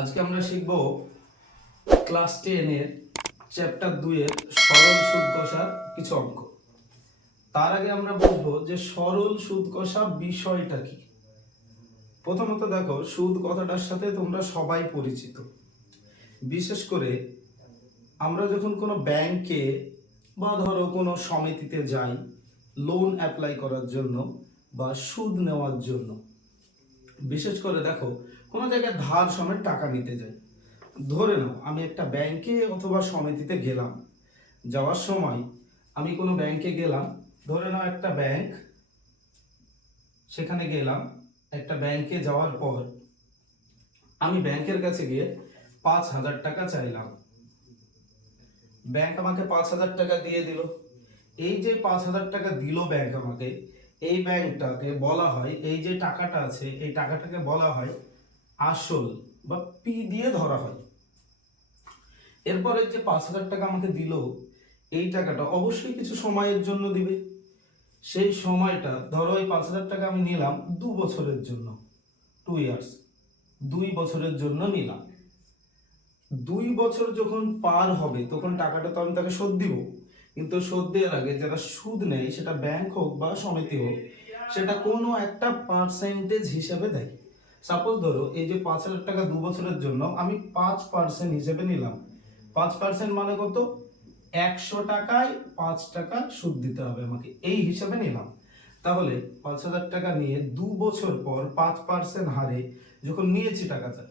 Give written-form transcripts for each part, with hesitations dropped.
আজকে আমরা শিখব ক্লাস 10 এর চ্যাপ্টার 2 এর সরল সুদ কষার কিছু অঙ্ক। তার আগে আমরা বুঝবো যে সরল সুদ কষা বিষয়টা কি। প্রথমত দেখো, সুদ কথাটার সাথে তোমরা সবাই পরিচিত। বিশেষ করে আমরা যখন কোনো ব্যাংকে বা ধরো কোনো সমিতিতে যাই লোন অ্যাপ্লাই করার জন্য বা সুদ নেওয়ার জন্য, বিশেষ করে দেখো কোনো জায়গায় ধার সমেত টাকা নিতে যাই। ধরে নাও আমি একটা ব্যাংকে অথবা সমিতিতে গেলাম, যাওয়ার সময় আমি কোনো ব্যাংকে গেলাম, ধরে নাও একটা ব্যাংক, সেখানে গেলাম। একটা ব্যাংকে যাওয়ার পর আমি ব্যাংকের কাছে গিয়ে 5,000 টাকা চাইলাম। ব্যাংক আমাকে 5,000 টাকা দিয়ে দিল। এই যে 5,000 টাকা দিল ব্যাংক আমাকে, এই ব্যাংকটাকে বলা হয়, এই যে টাকাটা আছে এই টাকাটাকে বলা হয় আসল বা পি দিয়ে ধরা হয়। এরপরে যে 5,000 টাকা আমাকে দিল, এই টাকাটা অবশ্যই কিছু সময়ের জন্য দিবে। সেই সময়টা ধরো এই 5,000 টাকা আমি নিলাম 2 বছরের জন্য, 2 ইয়ার্স, 2 বছরের জন্য নিলাম। 2 বছর যখন পার হবে তখন টাকাটা তো আমি তাকে শোধ দিব, কিন্তু শোধ দেওয়ার আগে যারা সুদ নেয়, সেটা ব্যাংক হোক বা সমিতি হোক, সেটা কোনো একটা পার্সেন্টেজ হিসেবে দেয়। সাপোজ ধরো এই যে 5,000 টাকা 2 বছরের জন্য আমি 5% হিসেবে নিলাম। 5% মানে কত? 100 টাকায় 5 টাকা সুদ দিতে হবে আমাকে, এই হিসাবে নিলাম। তাহলে 5,000 টাকা নিয়ে 2 বছর পর 5% হারে যখন নিয়েছি টাকাটা,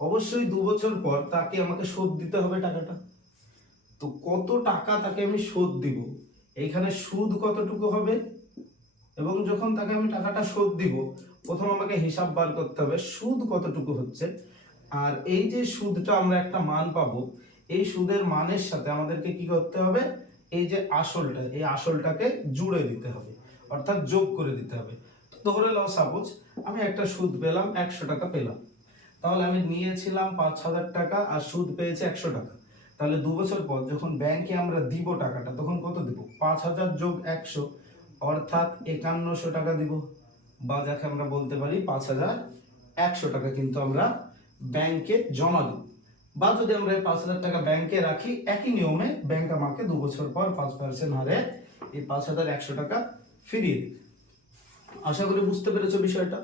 অবশ্যই 2 বছর পর তাকে আমাকে শোধ দিতে হবে টাকাটা। তো কত টাকা তাকে আমি শোধ দিব, এইখানে সুদ কতটুকু হবে, এবং যখন তাকে আমি টাকাটা শোধ দিব, প্রথম আমাকে হিসাব বার করতে হবে সুদ কতটুকু হচ্ছে। আর এই যে সুদটা আমরা একটা মান পাবো, এই সুদের মানের সাথে আমাদেরকে কি করতে হবে, এই যে আসলটা, এই আসলটাকে জুড়ে দিতে হবে, অর্থাৎ যোগ করে দিতে হবে। ধরে নাও সাপোজ আমি একটা সুদ পেলাম, 100 টাকা পেলাম। তাহলে আমি নিয়েছিলাম 5,000 টাকা আর সুদ পেয়েছি 100 টাকা। তাহলে 2 বছর পর যখন ব্যাংকে আমরা দিব টাকাটা, তখন কত দিব? 5,000 যোগ 100, অর্থাৎ 5100 টাকা দিব। বা যাকে আমরা বলতে পারি 5,100 টাকা কিন্তু আমরা ব্যাংকে জমা দিব। বা যদি আমরা এই 5,000 টাকা ব্যাংকে রাখি, একই নিয়মে ব্যাংক আমাকে 2 বছর পর 5% হারে এই 5,100 টাকা ফিরিয়ে দিবে। আশা করি বুঝতে পেরেছো বিষয়টা।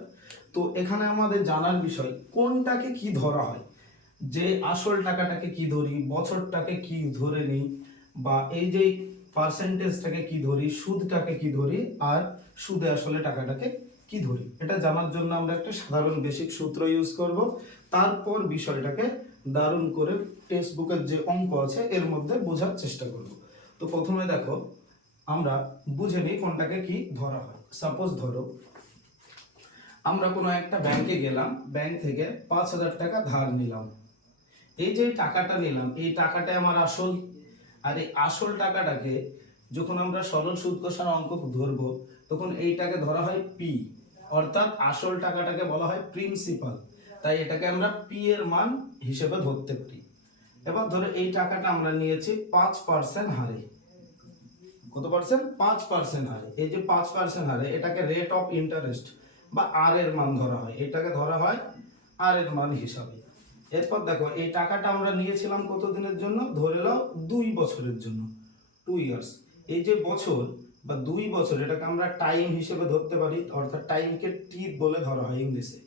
তো এখানে আমাদের জানার বিষয় কোনটাকে কি ধরা হয়, যে আসল টাকাটাকে কি ধরি, বছরটাকে কি ধরে নিই, বা এই যে পার্সেন্টেজটাকে কি ধরি, সুদটাকে কি ধরি, আর সুদে আসলে টাকাটাকে কি ধরি, এটা জানার জন্য আমরা একটা সাধারণ বেসিক সূত্র ইউজ করব। তারপর বিষয়টাকে দারুণ করে টেক্সট বুকের যে অঙ্ক আছে এর মধ্যে বোঝার চেষ্টা করব। তো প্রথমে দেখো আমরা বুঝে নিই কোনটাকে কি ধরা হয়। সাপোজ ধরো আমরা কোনো একটা ব্যাংকে গেলাম, ব্যাংক থেকে 5,000 টাকা ধার নিলাম। এই যে টাকাটা নিলাম, এই টাকাটা আমার আসল। আর এই আসল টাকাটাকে যখন আমরা সরল সুদ কষার অঙ্ক ধরবো, তখন এইটাকে ধরা হয় পি, অর্থাৎ আসল টাকাটাকে বলা হয় প্রিন্সিপাল। তাই এটাকে আমরা পি এর মান হিসেবে ধরতে পারি। এবার ধরো এই টাকাটা আমরা নিয়েছি 5% হারে। কত পার্সেন্ট? 5% হারে। এই যে 5% হারে, এটাকে রেট অফ ইন্টারেস্ট বা আর এর মান ধরা হয়, এটাকে ধরা হয় আর এর মান হিসাবে। এরপর দেখো এই টাকাটা আমরা নিয়েছিলাম কত দিনের জন্য, ধরে নাও 2 বছরের জন্য, 2 ইয়ার্স। এই যে বছর বা 2 বছর, এটাকে আমরা টাইম হিসেবে ধরতে পারি, অর্থাৎ টাইমকে টি বলে ধরা হয় ইংলিশে।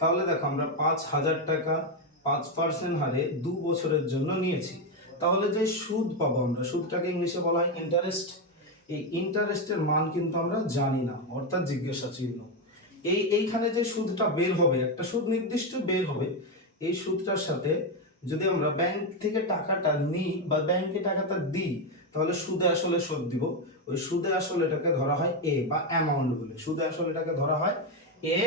তাহলে দেখো আমরা 5,000 টাকা 5% হারে 2 বছরের জন্য নিয়েছি। তাহলে যে সুদ পাবো আমরা, সুদটাকে ইংলিশে বলা হয় ইন্টারেস্ট। এই ইন্টারেস্টের মান কিন্তু আমরা জানি না, অর্থাৎ জিজ্ঞাসা চিহ্ন। এইখানে যে সুদটা বের হবে, একটা সুদ নির্দিষ্ট বের হবে, এই সুদটার সাথে যদি আমরা ব্যাংক থেকে টাকাটা নিই বা ব্যাংকে টাকাটা দিই, তাহলে সুদে আসলে শোধ দিব। ওই সুদে আসলে এটাকে ধরা হয় এ বা অ্যামাউন্ট বলে, সুদে আসলে এটাকে ধরা হয় এ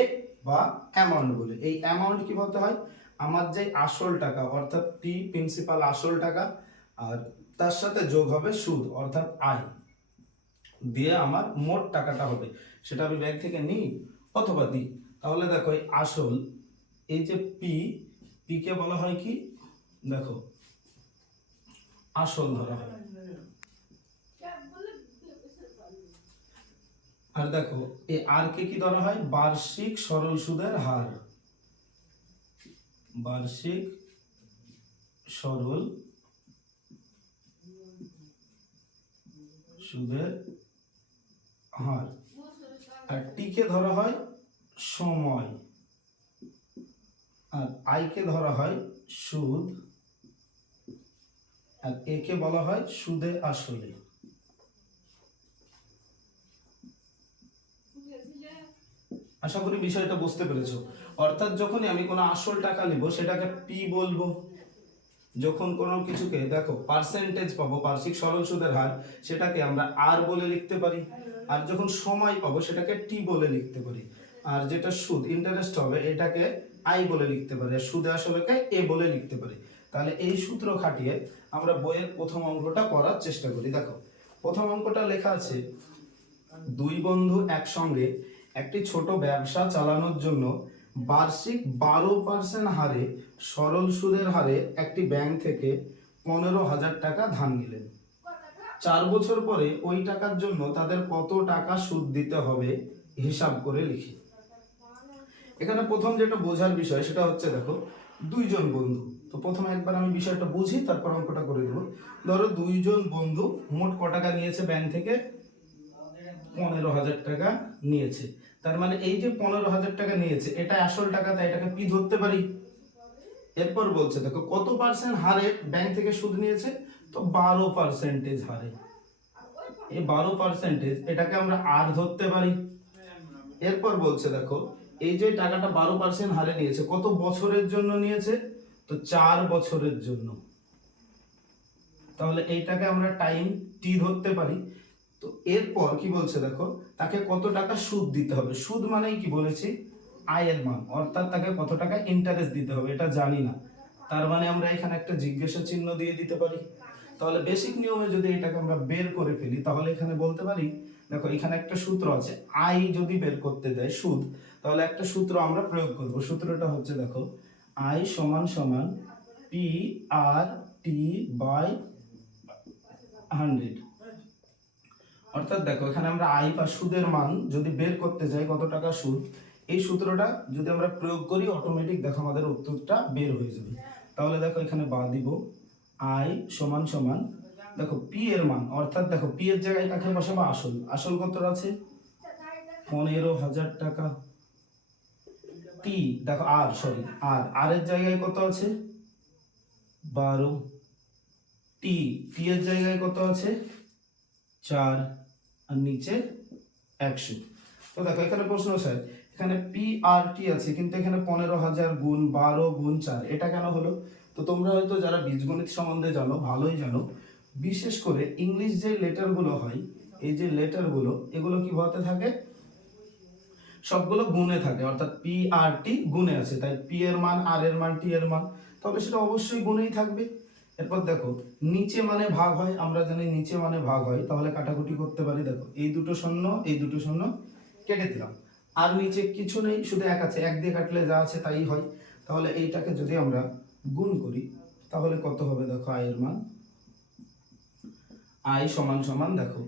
বা অ্যামাউন্ট বলে। এই অ্যামাউন্ট কি বলতে হয়, আমার যে আসল টাকা অর্থাৎ পি প্রিন্সিপাল আসল টাকা, আর তার সাথে যোগ হবে সুদ অর্থাৎ আই, দিয়ে আমার মোট টাকাটা হবে। সেটা আমি ব্যাংক থেকে নিই অথবা দিই। তাহলে দেখো এই আসল, এই যে পি, পি কে বলা হয় কি, দেখো আসল ধরা হয়। আর দেখো এই আর কে কি ধরা হয়, বার্ষিক সরল সুদের হার, বার্ষিক সরল সুদের হার। আর টি কে ধরা হয় সময়, আর আই কে ধরা হয় সুদ, আর এ কে বলা হয় সুদে আসলে। আশা করি বিষয়টা বুঝতে পেরেছো। অর্থাৎ যখনই আমি কোনো আসল টাকা নিব সেটাকে পি বলবো, যখন কোনো কিছুকে দেখো পার্সেন্টেজ পাবো, বার্ষিক সরল সুদের হার, সেটাকে আমরা আর বলে লিখতে পারি। আর যখন সময় পাবো সেটাকে টি বলে লিখতে পারি। আর যেটা সুদ ইন্টারেস্ট হবে এটাকে আই বলে লিখতে পারি, আর সুদে আসলেকে এ বলে লিখতে পারি। তাহলে এই সূত্র খাটিয়ে আমরা বইয়ের প্রথম অঙ্কটা করার চেষ্টা করি। দেখো প্রথম অঙ্কটা লেখা আছে, দুই বন্ধু একসঙ্গে একটি ছোট ব্যবসা চালানোর জন্য বার্ষিক 12% হারে সরল সুদের হারে একটি ব্যাংক থেকে 15,000 টাকা ধার নিলেন। 4 বছর পরে ওই টাকার জন্য তাদের কত টাকা সুদ দিতে হবে হিসাব করে লিখি। এখানে প্রথম যেটা বোঝার বিষয় সেটা হচ্ছে, দেখো দুইজন বন্ধু, তো প্রথমে একবার আমি বিষয়টা বুঝি তারপর অঙ্কটা করে দেবো। ধরো দুইজন বন্ধু মোট ক টাকা নিয়েছে ব্যাংক থেকে, 15,000 টাকা নিয়েছে। তার মানে এই যে 15,000 টাকা নিয়েছে এটা আসল টাকা, তাই এটাকে পি ধরতে পারি। এরপর বলছে দেখো কত পার্সেন্ট হারে ব্যাংক থেকে সুদ নিয়েছে, তো 12% হারে। এই 12% এটাকে আমরা আর ধরতে পারি। এরপর বলছে দেখো এই যে টাকাটা 12% হারে নিয়েছে, কত বছরের জন্য নিয়েছে, তো 4 বছরের জন্য। তাহলে এইটাকে আমরা টাইম টি ধরতে পারি। তো এরপর কি বলছে দেখো, তাকে কত টাকা সুদ দিতে হবে। সুদ মানেই কি বলেছি, আয়ের মান, অর্থাৎ তাকে কত টাকা ইন্টারেস্ট দিতে হবে এটা জানি না, তার মানে আমরা এখানে একটা জিজ্ঞাসা চিহ্ন দিয়ে দিতে পারি। তাহলে বেসিক নিয়মে যদি এটাকে আমরা বের করে ফেলি তাহলে এখানে বলতে পারি, দেখো এখানে একটা সূত্র আছে, আই যদি বের করতে দেয় সুদ, তাহলে একটা সূত্র আমরা প্রয়োগ করব। সূত্রটা হচ্ছে দেখো, আই সমান সমান পি আর টি বাই 100। অর্থাৎ দেখো এখানে আমরা আই বা সুদের মান যদি বের করতে যাই কত টাকা সুদ, এই সূত্রটা যদি আমরা প্রয়োগ করি অটোমেটিক দেখো আমাদের উত্তরটা বের হয়ে যাবে। তাহলে দেখো এখানে বা দিব আই সমান সমান, দেখো পি এর মান, অর্থাৎ দেখো পি এর জায়গায় কাকে বসাবো, আসল। আসল কত আছে, 15,000 টাকা। টি দেখো আর সরি আর এর জায়গায় কত আছে, 12। টি টি এর জায়গায় কত আছে, 4, আর নিচে 100। তো দেখো এখানে প্রশ্ন স্যার, এখানে পি আর টি আছে কিন্তু এখানে 15,000 গুণ 12 গুণ 4, এটা কেন হলো? তো তোমরা হয়তো যারা বীজগণিত সম্বন্ধে জানো ভালোই জানো, বিশেষ করে ইংলিশ যে লেটারগুলো হয়, এই যে লেটারগুলো এগুলো কি হতে থাকে, সবগুলো গুণে থাকে, অর্থাৎ পি আর টি গুণে আছে, তাই পি এর মান আর এর মান টি এর মান, তাহলে সেটা অবশ্যই গুণেই থাকবে। এরপর দেখো নিচে মানে ভাগ হয়, আমরা জানি নিচে মানে ভাগ হয়, তাহলে কাটাকুটি করতে পারি। দেখো এই দুটো শূন্য এই দুটো শূন্য কেটে দিলাম, আর নিচে কিছু নেই, শুধু এক আছে, এক দিয়ে কাটলে যা আছে তাই হয়। তাহলে এইটাকে যদি আমরা গুণ করি তাহলে কত হবে, দেখো আয়ের মান, আই সমান সমান দেখো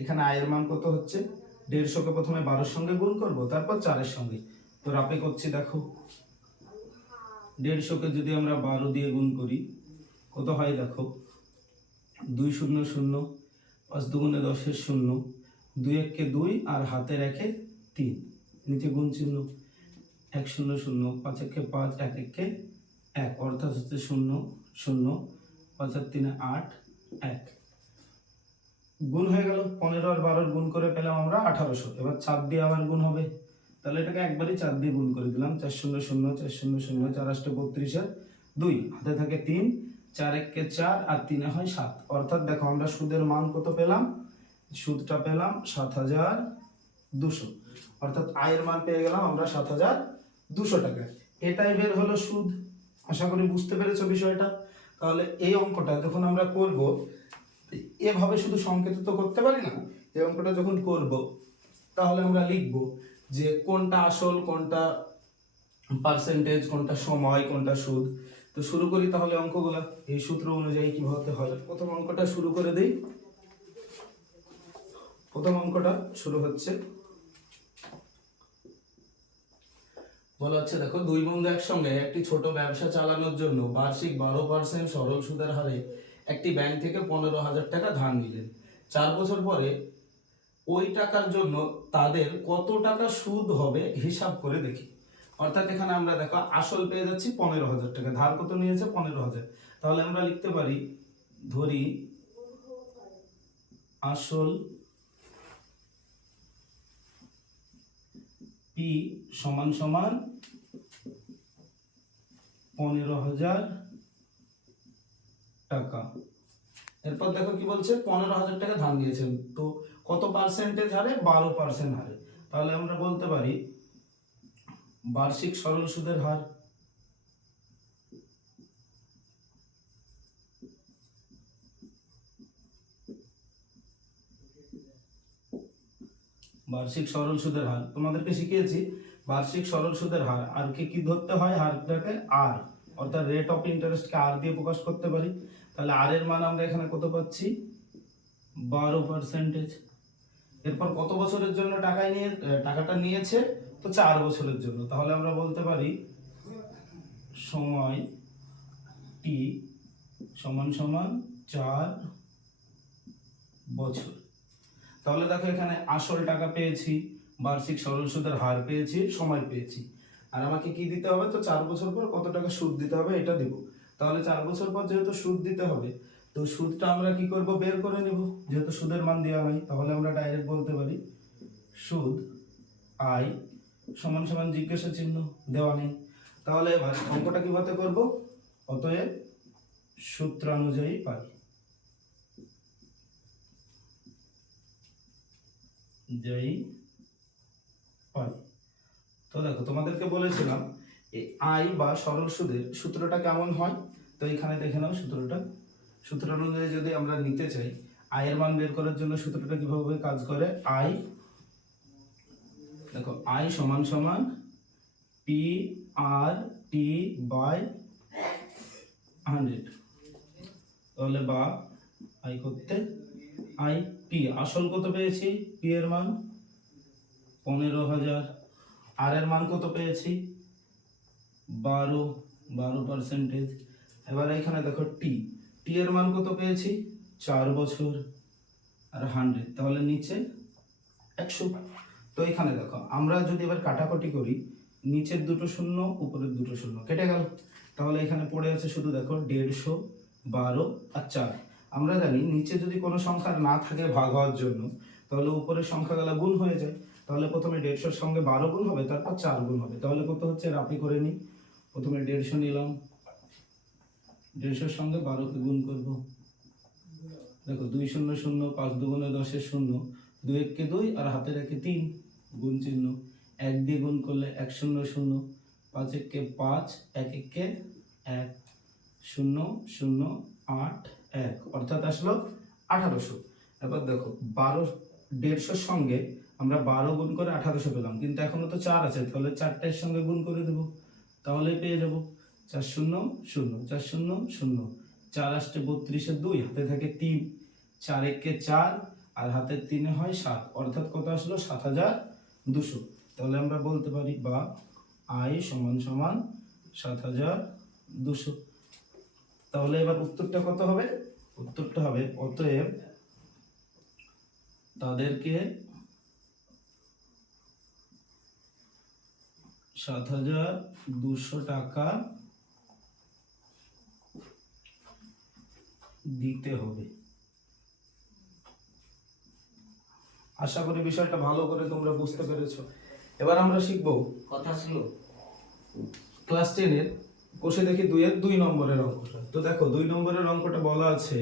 এখানে আয়ের মান কত হচ্ছে, 150কে প্রথমে 12-র সঙ্গে গুণ করব, তারপর 4-এর সঙ্গে। তো রাপে করছি, দেখো 150কে যদি আমরা 12 দিয়ে গুণ করি কত হয়, দেখো 2 শূন্য শূন্য, 5 দুগুণে 10-এর শূন্য, 2 1-কে 2 আর হাতের 1-এ 3, নিচে গুণ চিহ্ন, 1 শূন্য শূন্য, 5 1-কে 5, 1 1-কে 1, অর্থাৎ হচ্ছে 0 0, 5 আর 3-এ 8, 1 গুণ হয়ে গেল। 15 আর 12 গুণ করে পেলাম আমরা 1800। এবার 4 দিয়ে আবার গুণ হবে, তাহলে এটাকে একবারই 4 দিয়ে গুণ করে দিলাম, 4 শূন্য শূন্য 4 শূন্য শূন্য, 4 8 32 আর 2, হাতে থাকে 3, 4 1-কে 4 আর 3-এ হয় 7। অর্থাৎ দেখো আমরা সুদের মান কত পেলাম, সুদটা পেলাম 7,200, অর্থাৎ আয়ের মান পেয়ে গেলাম আমরা 7,200 টাকা। এটাই বের হলো সুদ। আশা করি বুঝতে পেরেছো বিষয়টা। তাহলে এই অঙ্কটা যখন আমরা করব, এভাবে শুধু সংকেত তো করতে পারি না, এই অঙ্কটা যখন করব তাহলে আমরা লিখব যে কোনটা আসল, কোনটা পার্সেন্টেজ, কোনটা সময়, কোনটা সুদ। তো শুরু করি তাহলে অঙ্কগুলা এই সূত্র অনুযায়ী কিভাবে হয়। প্রথম অঙ্কটা শুরু করে দেই। প্রথম অঙ্কটা শুরু হচ্ছে, বলা হচ্ছে দেখো, দুই বন্ধু একসঙ্গে একটি ছোট ব্যবসা চালানোর জন্য বার্ষিক 12% সরল সুদের হারে একটি ব্যাংক থেকে 15,000 টাকা ধার নিলেন। 4 বছর পরে ওই টাকার জন্য তাদের কত টাকা সুদ হবে হিসাব করে দেখি। অর্থাৎ এখানে আমরা দেখো আসল পেয়ে যাচ্ছি 15,000 টাকা, ধার কত নিয়েছে 15,000। তাহলে আমরা লিখতে পারি, ধরি আসল পি সমান সমান 15,000 টাকা। এরপর দেখো কি বলছে, 15,000 টাকা ধার নিয়েছেন, তো কত পার্সেন্টেজ হারে? 12% হারে। তাহলে আমরা বলতে পারি বার্ষিক সরল সুদের হার। বার্ষিক সরল সুদের হার তোমাদেরকে শিখিয়েছি, বার্ষিক সরল সুদের হার। আর কি ধরতে হয়? হারটাকে আর, অর্থাৎ রেট অফ ইন্টারেস্টকে আর দিয়ে প্রকাশ করতে পারি। তাহলে আর এর মান আমরা এখানে কত পাচ্ছি? 12%। এরপর কত বছরের জন্য টাকাটা নিয়েছে? তো 4 বছরের জন্য। তাহলে আমরা বলতে পারি সময় টি সমান সমান 4 বছর। তাহলে দেখো এখানে আসল টাকা পেয়েছি, বার্ষিক সরল সুদের হার পেয়েছি, সময় পেয়েছি। আর আমাকে কি দিতে হবে? তো 4 বছর পর কত টাকা সুদ দিতে হবে এটা দিব। তাহলে 4 বছর পর যেহেতু সুদ দিতে হবে, তো সুদটা আমরা কি করব? বের করে নেব। যেহেতু সুদের মান দেওয়া নাই, তাহলে আমরা ডাইরেক্ট বলতে পারি সুদ আই সমান সমান জিজ্ঞাসা চিহ্ন, দেওয়া নেই। তাহলে এবার অঙ্কটা কিভাবে করব? অতএব সূত্রানুযায়ী পাই। তো দেখো তোমাদেরকে বলেছিলাম এই আই বা সরল সুদের সূত্রটা কেমন হয়। তো এখানে দেখে নাও সূত্রটা। সূত্র অনুযায়ী যদি আমরা নিতে চাই, আয়ের মান বের করার জন্য সূত্রটা কিভাবে কাজ করে? আই, দেখো আই সমান সমান পি আর টি বাই 100। তাহলে বা আই করতে আই পি, আসল কত পেয়েছি? পি এর মান 15,000। আর এর মান কত পেয়েছি? 12%। এবার এখানে দেখো টি এর মান কত পেয়েছি? 4 বছর। আর 100, তাহলে নিচে 100। তো এখানে দেখো আমরা যদি এবার কাটাকুটি করি, নিচের দুটো শূন্য, উপরের দুটো শূন্য কেটে গেল। তাহলে এখানে পড়ে আছে শুধু দেখো 150, 12 আর 4। আমরা জানি নিচে যদি কোনো সংখ্যা না থাকে ভাগ হওয়ার জন্য, তাহলে উপরের সংখ্যাগুলো গুণ হয়ে যায়। তাহলে প্রথমে 150-র সঙ্গে 12 গুণ হবে, তারপর 4 গুণ হবে। তাহলে কত হচ্ছে? রাফি করে নিই। প্রথমে 150 নিলাম, 150-র সঙ্গে 12কে গুণ করব। দেখো 2 0 0, 5 2 10 শূন্য, 2 1 কে 2 আর হাতে রেখে 3 গুণ চিহ্ন। 1 দিয়ে গুণ করলে 1 0 0, 5 1 কে 5, 1 1 কে 1, 0 0 8 1, অর্থাৎ আসলো 1800। এবার দেখো 150-র সঙ্গে আমরা 12 গুণ করে 1800 পেলাম, কিন্তু এখনো তো 4 আছে, তাহলে 4টার সঙ্গে গুণ করে দেব, তাহলেই পেয়ে যাব 4 0 0, 4 0 0, 4 আসছে 32-এ 2, হাতে থাকে 3, 4 1 কে 4 আর হাতের 3 হয় 7, অর্থাৎ কত আসলো? 7,200। তাহলে আমরা বলতে পারি বা আই সমান সমান 7,200। তাহলে এবার উত্তরটা কত হবে? উত্তরটা হবে অতএব তাদেরকে 7,200 টাকা দিতে হবে। আশা করি বিষয়টা ভালো করে তোমরা বুঝতে পেরেছো। এবার আমরা শিখবো কথা ছিল ক্লাস 10-এর কোষে দেখি 2-এর 2 নম্বরের অঙ্কটা। তো দেখো 2 নম্বরের অঙ্কটা বলা আছে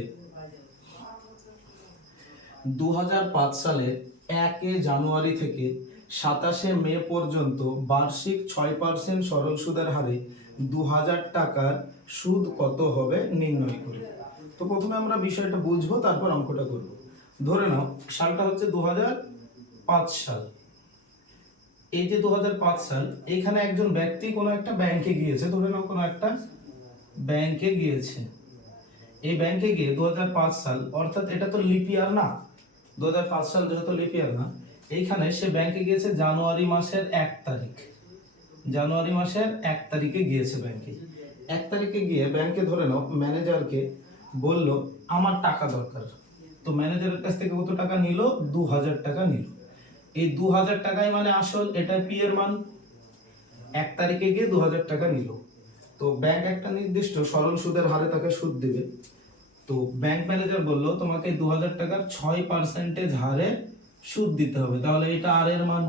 2005 সালের 1 জানুয়ারি থেকে 27 মে পর্যন্ত বার্ষিক 6% সরল সুদের হারে 2,000 টাকার সুদ কত হবে নির্ণয় করে। তো প্রথমে আমরা বিষয়টা বুঝবো, তারপর অঙ্কটা করব। ধরে নাও সালটা হচ্ছে 2005 সাল। এই যে 2005 সাল, এখানে একজন ব্যক্তি কোনো একটা ব্যাংকে গিয়েছে, ধরে নাও কোনো একটা ব্যাংকে গিয়েছে। এই ব্যাংকে গিয়ে 2005 সাল, অর্থাৎ এটা তো লিপ ইয়ার না, 2005 সাল যেহেতু লিপ ইয়ার না, এইখানে সে ব্যাংকে গিয়েছে জানুয়ারি মাসের 1 তারিখ। জানুয়ারি মাসের 1 তারিখে গিয়েছে ব্যাংকে। 1 তারিখে গিয়ে ব্যাংকে ধরে নাও ম্যানেজারকে বলল আমার টাকা দরকার। তো ম্যানেজারের কাছ থেকে কত টাকা নিল? 2000 টাকা নিল। এই 2000 টাকাই মানে আসল, এটা পি এর মান। 1 তারিখে গিয়ে 2000 টাকা নিল। তো ব্যাংক একটা নির্দিষ্ট সরল সুদের হারে তাকে সুদ দেবে। তো ব্যাংক ম্যানেজার বলল তোমাকে 2000 টাকার 6% হারে সুদ দিতে হবে, তাহলে এটা আর এর মান।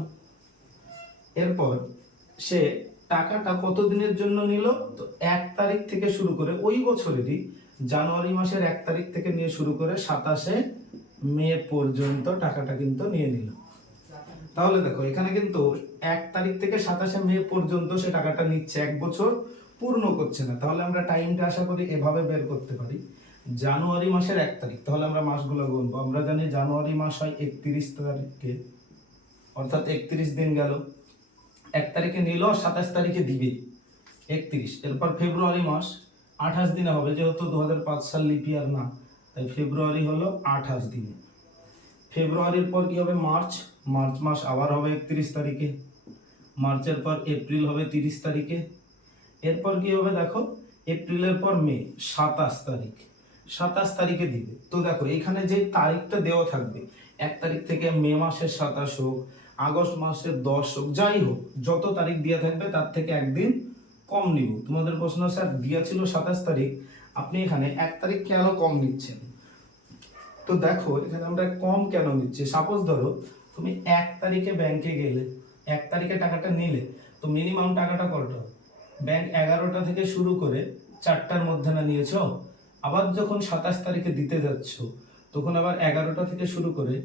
এরপর সে টাকাটা কত দিনের জন্য নিল? তো 1 তারিখ থেকে শুরু করে ওই বছরেরই জানুয়ারি মাসের 1 তারিখ থেকে নিয়ে শুরু করে 27শে মে পর্যন্ত টাকাটা কিন্তু নিয়ে নিল। তাহলে দেখো এখানে কিন্তু 1 তারিখ থেকে 27শে মে পর্যন্ত সে টাকাটা নিচ্ছে, 1 বছর পূর্ণ করছে না। তাহলে আমরা টাইমটা আশা করি এভাবে বের করতে পারি। জানুয়ারি মাসের 1 তারিখ, তাহলে আমরা মাসগুলো গুনবো। আমরা জানি জানুয়ারি মাস হয় 31 তারিখে, অর্থাৎ 31 দিন গেল। 1 তারিখে নিল, 27 তারিখে দিবে 31। এরপর ফেব্রুয়ারি মাস 28 দিনে হবে, যেহেতু 2005 সাল লিপ ইয়ার না, তাই ফেব্রুয়ারি হলো 28 দিনে। ফেব্রুয়ারির পর কি হবে? মার্চ। মার্চ মাস আবার হবে 31 তারিখে। মার্চের পর এপ্রিল হবে 30 তারিখে। এরপর কি হবে দেখো, এপ্রিলের পর মে 27 তারিখ। 27 তারিখে দিবে। তো দেখো এখানে যে তারিখটা দেওয়া থাকবে, 1 তারিখ থেকে মে মাসের 27 হোক, আগস্ট মাসের 10 হোক, যাই হোক, যত তারিখ দেওয়া থাকবে তার থেকে একদিন কম নিব। তোমাদের প্রশ্ন, স্যার দেওয়া ছিল 27 তারিখ, আপনি এখানে 1 তারিখ কেন কম নিচ্ছেন? তো দেখো এখানে আমরা কম কেন নিচ্ছি। সাপোজ ধরো তুমি 1 তারিখে ব্যাংকে গেলে, 1 তারিখে টাকাটা নিলে, তো মিনিমাম টাকাটা কত? ব্যাংক 11টা থেকে শুরু করে 4টার মধ্যে না নিয়েছো? আবার যখন 27 তারিখে দিতে যাচ্ছ, তখন আবার 11টা থেকে শুরু করে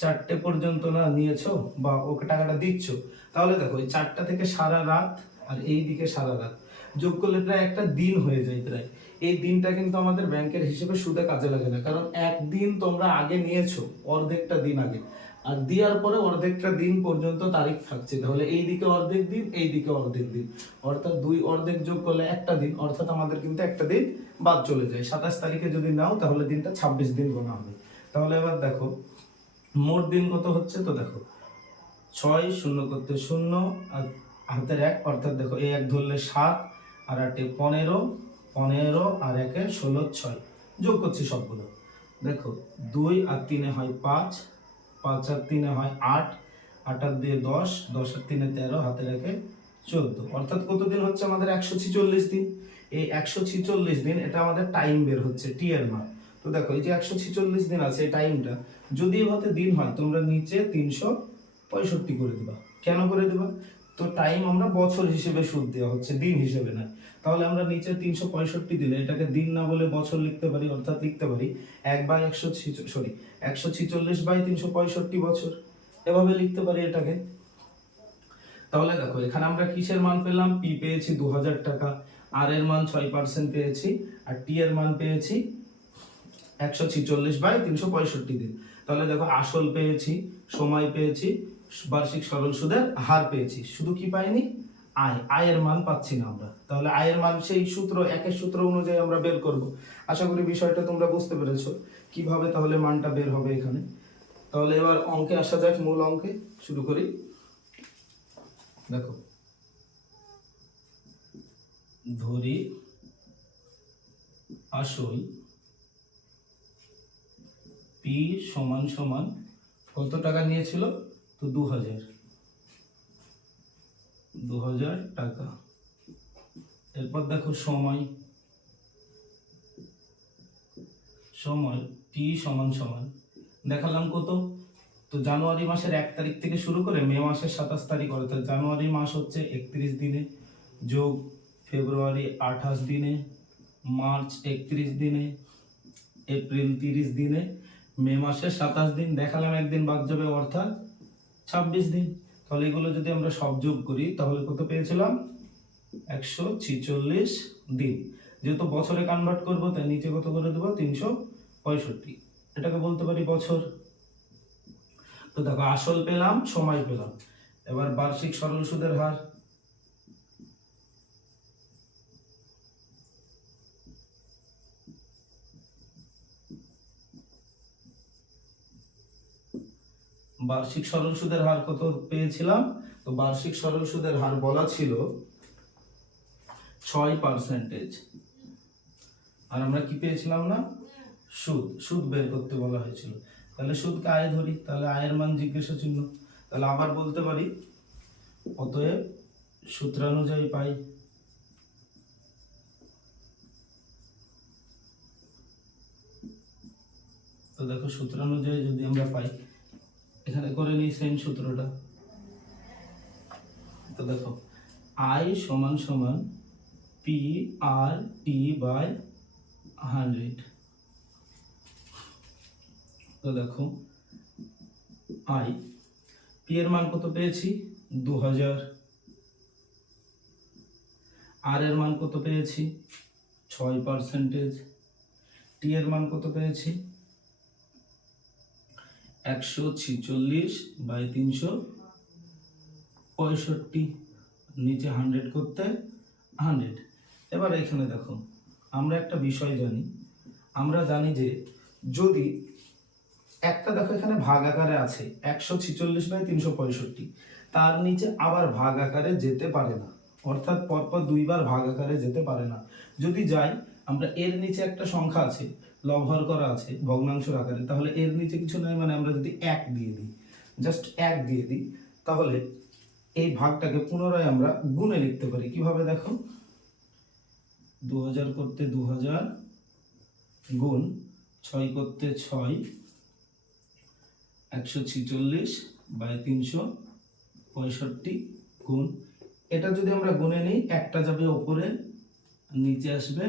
4টে পর্যন্ত না নিয়েছো বা ওকে টাকাটা দিচ্ছ। তাহলে দেখো এই 4টা থেকে সারা রাত আর এই দিকে সারা রাত যোগ করলে প্রায় একটা দিন হয়ে যায় প্রায়। এই দিনটা কিন্তু আমাদের ব্যাংকের হিসেবে সুদে কাজে লাগে না, কারণ একদিন তোমরা আগে নিয়েছো, অর্ধেকটা দিন আগে, আর দেওয়ার পরে অর্ধেকটা দিন পর্যন্ত তারিখ থাকছে। তাহলে এই দিকে অর্ধেক দিন, এই দিকে অর্ধেক দিন, অর্থাৎ 2 অর্ধেক যোগ করলে একটা দিন, অর্থাৎ আমাদের কিন্তু একটা দিন বাদ চলে যায়। 27 তারিখে যদি নাও তাহলে দিনটা 26 দিন গোনা হবে। তাহলে এবার দেখো মোট দিন কত হচ্ছে। তো দেখো 6 শূন্য করতে 0 আর হাতের 1, অর্থাৎ দেখো এই 1 ধরলে 7 আর 8 15, 15 আর 1 16, 6 যোগ করছি সবগুলো। দেখো 2 আর 3 হয় 5, 5 আর 3 হয় 8, 8 আর 2 10, 10 আর 3 13, হাতের 1 14, অর্থাৎ কত দিন হচ্ছে আমাদের? 146 দিন। এই 146 দিন এটা আমাদের টাইম বের হচ্ছে, টি এর মান। তো দেখো এই যে 146 দিন আছে, এই টাইমটা যদি এভাবে দিন হয় তোমরা নিচে 365 করে দিবা। কেন করে দিবা? তো টাইম আমরা বছর হিসেবে সুদ দেওয়া হচ্ছে, দিন হিসেবে না। তাহলে আমরা নিচে 365 দিলে এটাকে দিন না বলে বছর লিখতে পারি, অর্থাৎ লিখতে পারি 1/146/365 বছর, এভাবে লিখতে পারি এটাকে। তাহলে দেখো এখানে আমরা কিসের মান পেলাম? পি পেয়েছি 2000 টাকা, আর এর মান 6% পেয়েছি, আর টি এর মান পেয়েছি 146/365 দিন। তাহলে দেখো আসল পেয়েছি, সময় পেয়েছি, বার্ষিক সরল সুদের হার পেয়েছি, শুধু কি পাইনি? আয়ের মান পাচ্ছি না আমরা। তাহলে আয়ের মান সেই সূত্র, একের সূত্র অনুযায়ী আমরা বের করব। আশা করি বিষয়টা তোমরা বুঝতে পেরেছো কিভাবে তাহলে মানটা বের হবে এখানে। তাহলে এবার অঙ্কে আসা যাক, মূল অঙ্কে শুরু করি। দেখো ধরি আসল পি সমান সমান কত টাকা নিয়েছিল? তো 2000 টাকা। এরপর দেখো সময় টি সমান সমান দেখালাম কত? তো জানুয়ারি মাসের 1 তারিখ থেকে শুরু করে মে মাসের 27 তারিখ, অর্থাৎ জানুয়ারি মাস হচ্ছে 31 দিনে, যোগ ফেব্রুয়ারি 28 দিনে, মার্চ 31 দিনে, এপ্রিল 30 দিনে, মে মাসের 27 দিন, দেখালাম একদিন বাদ যাবে, অর্থাৎ 26 দিন। তাহলে এগুলো যদি আমরা সব যোগ করি তাহলে কত পেয়েছিলাম? 146 দিন। যেহেতু বছরে কনভার্ট করবো তাই নিচে কত করে দেবো? 365, এটাকে বলতে পারি বছর। তো দেখো আসল পেলাম, সময় পেলাম, এবার বার্ষিক সরল সুদের হার। বার্ষিক সরল সুদের হার কত পেয়েছিলাম? তো বার্ষিক সরল সুদের হার বলা ছিল 6%, আর আমরা কি পেয়েছিলাম না, সুদ বের করতে বলা হয়েছিল। তাহলে সুদকে আয় ধরি, তাহলে আয়ের মান জিজ্ঞাসা চিহ্ন। তাহলে আবার বলতে পারি অতএব সূত্রানুযায়ী পাই। তো দেখো সূত্রানুযায়ী যদি আমরা পাই, এখানে করে নিই সেম সূত্রটা। তো দেখো আই সমান সমান পি আর টি বাই 100। তো দেখো আই, পি এর মান কত পেয়েছি 2000, আর এর মান কত পেয়েছি 6%, টি এর মান কত পেয়েছি 146/365, নিচে 100 করতে 100। এবার এখানে দেখো আমরা একটা বিষয় জানি, আমরা জানি যে যদি একটা দেখো এখানে ভাগ আকারে আছে 146/365, তার নিচে আবার ভাগ আকারে যেতে পারে না, অর্থাৎ পরপর দুইবার ভাগ আকারে যেতে পারে না। যদি যাই, আমরা এর নিচে একটা সংখ্যা আছে লবহর করা আছে ভগ্নাংশের আকারে, তাহলে এর নিচে কিছু নাই, মানে আমরা যদি 1 দিয়ে দিই, জাস্ট 1 দিয়ে দিই, তাহলে এই ভাগটাকে পুনরায় আমরা গুণে লিখতে পারি। কিভাবে দেখো, 2000 করতে 2000 গুণ 6 করতে 6, 146/365 গুণ, এটা যদি আমরা গুণে নিই, একটা যাবে উপরে, নিচে আসবে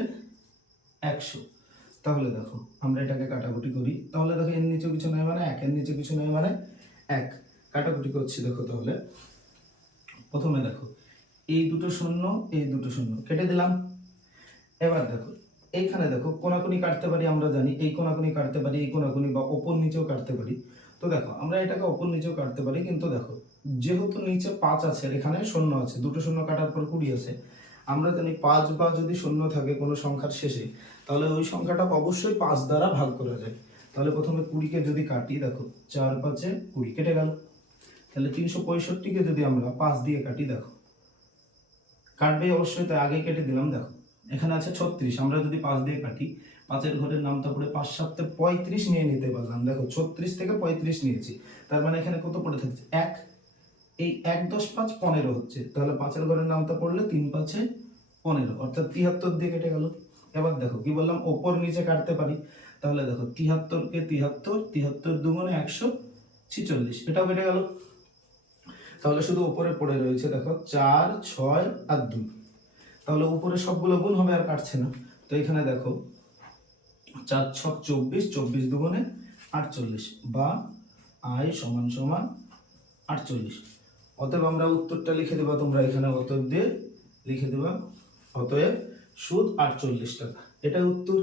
100। তাহলে দেখো আমরা এটাকে কাটাকুটি করি, তাহলে দেখো এর নিচে কিছু নাই মানে 1, এর নিচে কিছু নাই মানে 1, কাটাকুটি করছি। দেখো তাহলে প্রথমে দেখো এই দুটো শূন্য, এই দুটো শূন্য কেটে দিলাম। এবার দেখো এইখানে দেখো কোনাকুনি কাটতে পারি, আমরা জানি এই কোনাকুনি কাটতে পারি, এই কোনাকুনি বা ওপর নিচেও কাটতে পারি। তো দেখো আমরা এটাকে ওপর নিচেও কাটতে পারি, কিন্তু দেখো যেহেতু নিচে 5 আছে আর এখানে শূন্য আছে, দুটো শূন্য কাটার পর 20 আছে, আমরা জানি 5 বা যদি শূন্য থাকে কোনো সংখ্যার শেষে, তাহলে ওই সংখ্যাটা অবশ্যই 5 দ্বারা ভাগ করা যায়। তাহলে প্রথমে 20কে যদি কাটি, দেখো 4 5 20 কেটে গেল। তাহলে 365কে যদি আমরা 5 দিয়ে কাটি, দেখো কাটবে অবশ্যই, তাই আগে কেটে দিলাম। দেখো এখানে আছে 36, আমরা যদি 5 দিয়ে কাটি, 5-এর ঘরের নামটা পড়ে 5 7 35 নিয়ে নিতে পারলাম। দেখো 36 থেকে 35 নিয়েছি, তার মানে এখানে কত পড়ে থাকছে 1, এই 1 10 5 15 হচ্ছে, তাহলে 5-এর ঘরের নামটা পড়লে 3 5 15, অর্থাৎ 73 দিয়ে কেটে গেল। এবার দেখো কি বললাম, ওপর নিচে কাটতে পারি, তাহলে দেখো 73কে 73, 73 দুগুণে 146, এটাও কেটে গেল। তাহলে শুধু উপরে পড়ে রয়েছে দেখো 4 6 আর 2, তাহলে উপরে সবগুলো গুণ হবে, আর কাটছে না। তো এখানে দেখো 4 6 24, 24 দুগুণে 48, বা আই সমান সমান 48। অতএব আমরা উত্তরটা লিখে দেবা, তোমরা এখানে অতএব দিয়ে লিখে দেবা, অতএব সুদ 48 টাকা, এটাই উত্তর।